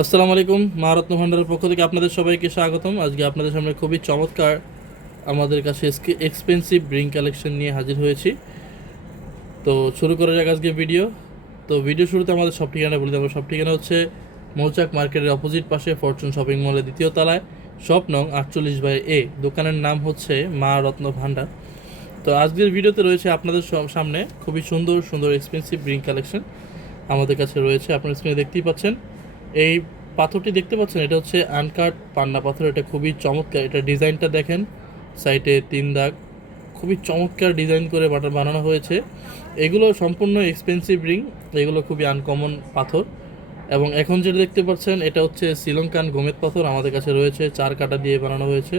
আসসালামু আলাইকুম। মহারত্ন ভান্ডারের পক্ষ থেকে আপনাদের সবাইকে স্বাগতম। আজকে আপনাদের সামনে খুবই চমৎকার আমাদের কাছে এক্সপেন্সিভ রিং কালেকশন নিয়ে হাজির হয়েছি। তো শুরু করা যাক আজকে ভিডিও। তো ভিডিও শুরুতে আমাদের সব ঠিকানা বলে দেবো। সব ঠিকানা হচ্ছে মৌচাক মার্কেটের অপোজিট পাশে ফরচুন শপিং মলের দ্বিতীয় তলায়, শপ নং 48/A। দোকানের নাম হচ্ছে মা রত্ন ভান্ডার। তো আজকের ভিডিওতে রয়েছে আপনাদের সামনে খুবই সুন্দর সুন্দর এক্সপেন্সিভ রিং কালেকশন আমাদের কাছে রয়েছে। আপনার স্ক্রিনে দেখতেই পাচ্ছেন এই পাথরটি দেখতে পাচ্ছেন, এটা হচ্ছে আনকাট পান্না পাথর। এটা খুবই চমৎকার। এটা ডিজাইনটা দেখেন, সাইডে 3 দাগ, খুবই চমৎকার ডিজাইন করে বানানো হয়েছে। এগুলো সম্পূর্ণ এক্সপেন্সিভ রিং, এগুলো খুবই আনকমন পাথর। এবং এখন যেটা দেখতে পাচ্ছেন এটা হচ্ছে শ্রীলঙ্কান গোমেদ পাথর, আমাদের কাছে রয়েছে 4 কাটা দিয়ে বানানো হয়েছে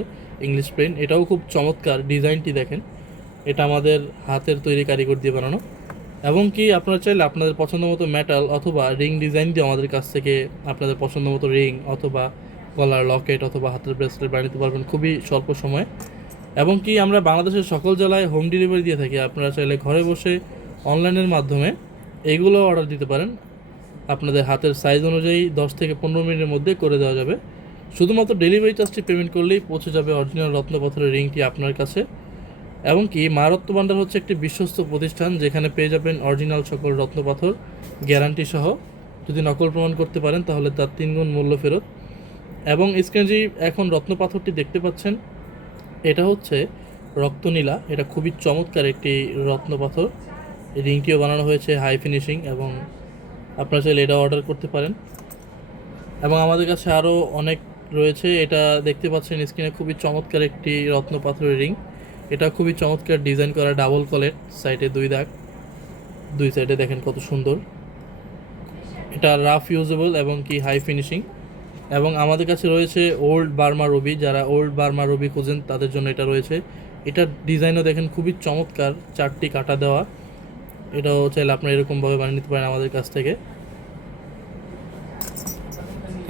ইংলিশ প্লেন। এটাও খুব চমৎকার, ডিজাইনটি দেখেন। এটা আমাদের হাতের তৈরি কারিগর দিয়ে বানানো। এবং কি আপনারা চাইলে আপনাদের পছন্দ মতো মেটাল অথবা রিং ডিজাইন দিয়ে আমাদের কাছ থেকে আপনাদের পছন্দ মতো রিং অথবা গলার লকেট অথবা হাতের ব্রেসলেট বানিয়ে নিতে পারবেন খুবই স্বল্প সময়ে। এবং কি আমরা বাংলাদেশের সকল জেলায় হোম ডেলিভারি দিয়ে থাকি। আপনারা চাইলে ঘরে বসে অনলাইনের মাধ্যমে এইগুলো অর্ডার দিতে পারেন। আপনাদের হাতের সাইজ অনুযায়ী 10 থেকে 15 মিনিটের মধ্যে করে দেওয়া যাবে। শুধুমাত্র ডেলিভারি চার্জটি পেমেন্ট করলেই পৌঁছে যাবে অরিজিনাল রত্নপাথরের রিংটি আপনার কাছে। এবং কি মা রত্ন ভান্ডার হচ্ছে একটি বিশ্বস্ত প্রতিষ্ঠান, যেখানে পেয়ে যাবেন অরিজিনাল সকল রত্নপাথর গ্যারান্টি সহ। যদি নকল প্রমাণ করতে পারেন তাহলে তার 3 গুণ মূল্য ফেরত। এবং স্ক্রিনে যে এখন রত্নপাথরটি দেখতে পাচ্ছেন এটা হচ্ছে রক্তনীলা। এটা খুবই চমৎকার একটি রত্নপাথর। এই রিংটিও বানানো হয়েছে হাই ফিনিশিং, এবং আপনারা চাইলে এটা অর্ডার করতে পারেন। এবং আমাদের কাছে আরও অনেক রয়েছে। এটা দেখতে পাচ্ছেন স্ক্রিনে, খুবই চমৎকার একটি রত্নপাথরের রিং। এটা খুবই চমৎকার ডিজাইন করা, ডাবল কলেট, সাইডে 2 দাগ, 2 সাইডে দেখেন কত সুন্দর। এটা রাফ ইউজেবল এবং কি হাই ফিনিশিং। এবং আমাদের কাছে রয়েছে ওল্ড বার্মা রুবি। যারা ওল্ড বার্মা রুবি খুঁজেন তাদের জন্য এটা রয়েছে। এটার ডিজাইনও দেখেন খুবই চমৎকার, 4টি কাটা দেওয়া। এটাও চাইলে আপনারা এরকমভাবে বানিয়ে নিতে পারেন আমাদের কাছ থেকে।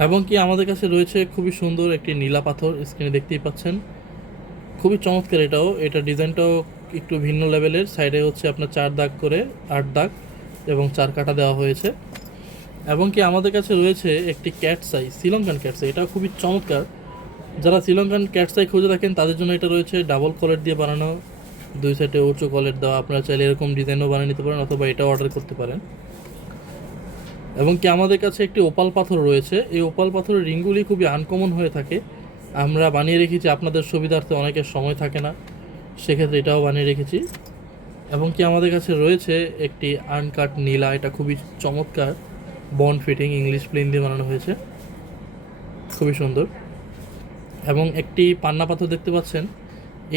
এবং কি আমাদের কাছে রয়েছে খুবই সুন্দর একটি নীলা পাথর, স্ক্রিনে দেখতেই পাচ্ছেন, খুবই চমৎকার। এটা ডিজাইনটাও একটু ভিন্ন লেভেলের। সাইডে হচ্ছে আপনার 4 দাগ করে 8 দাগ এবং 4 কাটা দেওয়া হয়েছে। এবং কি আমাদের কাছে রয়েছে একটি ক্যাটসাই, শ্রীলঙ্কান ক্যাটসাই। এটাও খুবই চমৎকার। যারা শ্রীলঙ্কান ক্যাটসাই খুঁজে থাকেন তাদের জন্য এটা রয়েছে ডাবল কলেট দিয়ে বানানো, 2 সাইডে উঁচু কলেট দেওয়া। আপনারা চাইলে এরকম ডিজাইনও বানিয়ে নিতে পারেন অথবা এটাও অর্ডার করতে পারেন। এবং কি আমাদের কাছে একটি ওপাল পাথর রয়েছে। এই ওপাল পাথরের রিংগুলি খুবই আনকমন হয়ে থাকে, আমরা বানিয়ে রেখেছি আপনাদের সুবিধার্থে। অনেকের সময় থাকে না, সেক্ষেত্রে এটাও বানিয়ে রেখেছি। এবং কি আমাদের কাছে রয়েছে একটি আনকাট নীলা। এটা খুবই চমৎকার, বন্ড ফিটিং ইংলিশ প্লেন দিয়ে বানানো হয়েছে, খুবই সুন্দর। এবং একটি পান্না পাথর দেখতে পাচ্ছেন,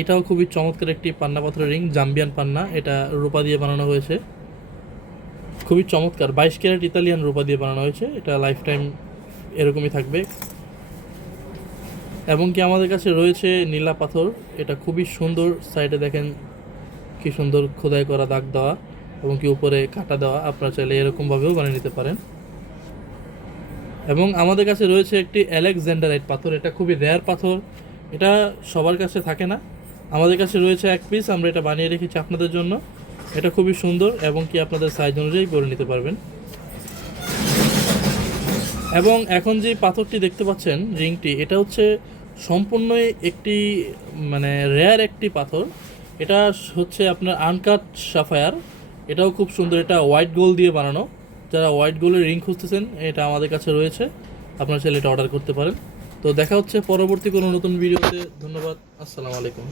এটাও খুবই চমৎকার একটি পান্না পাথরের রিং, জাম্বিয়ান পান্না। এটা রূপা দিয়ে বানানো হয়েছে, খুবই চমৎকার। 22 ক্যারেট ইতালিয়ান রূপা দিয়ে বানানো হয়েছে। এটা লাইফ টাইম এরকমই থাকবে। এবং কি আমাদের কাছে রয়েছে নীলা পাথর। এটা খুবই সুন্দর, সাইডে দেখেন কি সুন্দর খোদাই করা দাগ দেওয়া এবং কি উপরে কাটা দেওয়া। আপনারা চাইলে এরকমভাবেও বানিয়ে নিতে পারেন। এবং আমাদের কাছে রয়েছে একটি অ্যালেকজান্ডারাইট পাথর। এটা খুবই রেয়ার পাথর, এটা সবার কাছে থাকে না। আমাদের কাছে রয়েছে 1 পিস, আমরা এটা বানিয়ে রেখেছি আপনাদের জন্য। এটা খুবই সুন্দর এবং কি আপনাদের সাইজ অনুযায়ী করে নিতে পারবেন। এবং এখন যে পাথরটি দেখতে পাচ্ছেন রিংটি, এটা হচ্ছে সম্পূর্ণই একটি মানে রেয়ার একটি পাথর। এটা হচ্ছে আপনার আনকাট সাফায়ার। এটাও খুব সুন্দর, এটা হোয়াইট গোল্ড দিয়ে বানানো। যারা হোয়াইট গোল্ডের রিং খুঁজতেছেন এটা আমাদের কাছে রয়েছে, আপনারা চাইলে এটা অর্ডার করতে পারেন। তো দেখা হচ্ছে পরবর্তী কোনো নতুন ভিডিওতে। ধন্যবাদ, আসসালামু আলাইকুম।